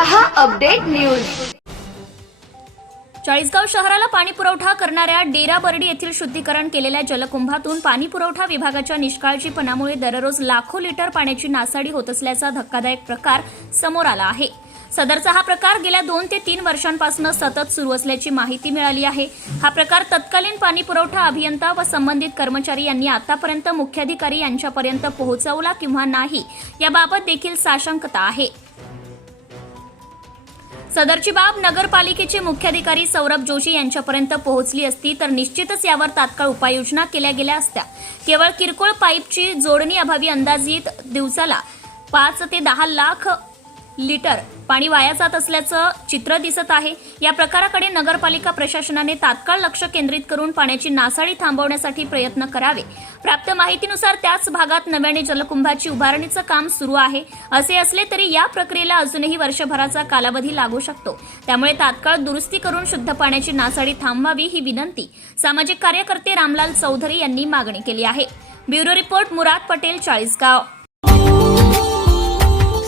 रहा update news. Chalisgaon शहराला पाणी पुरवठा करणाऱ्या डेरा बर्डी येथील शुद्धीकरण केलेल्या जलकुंभातून पाणी पुरवठा विभागाच्या निष्काळजीपणामुळे दररोज लाखो लिटर पाण्याची नासाडी होत असल्याचा धक्कादायक प्रकार समोर आला आहे. सदरचा हा प्रकार गेल्या दोन ते तीन वर्षांपासून सतत सुरू असल्याची माहिती मिळाली आहे. हा प्रकार तत्कालीन पाणी पुरवठा अभियंता व संबंधित कर्मचारी यांनी आतापर्यंत मुख्याधिकारी यांच्यापर्यंत पोहोचवला किंवा नाही याबाबत देखील साशंकता आहे. सदरची बाब नगरपालिकेचे मुख्याधिकारी सौरभ जोशी यांच्यापर्यंत पोहोचली असती तर निश्चितच यावर तात्काळ उपाययोजना केल्या गेल्या असत्या. केवळ किरकोळ पाईपची जोडणी अभावी अंदाजित दिवसाला पाच ते दहा लाख लिटर पाणी वाया जात असल्याचं चित्र दिसत आहे. या प्रकाराकडे नगरपालिका प्रशासनाने तात्काळ लक्ष केंद्रित करून पाण्याची नासाडी थांबवण्यासाठी प्रयत्न करावे. प्राप्त माहितीनुसार त्याच भागात नव्याने जलकुंभाची उभारणीचं काम सुरू आहे. असे असले तरी या प्रक्रियेला अजूनही वर्षभराचा कालावधी लागू शकतो. त्यामुळे तात्काळ दुरुस्ती करून शुद्ध पाण्याची नासाडी थांबवावी ही विनंती सामाजिक कार्यकर्ते रामलाल चौधरी यांनी मागणी केली आहे. Bureau report Murad Patel Chalisgaon.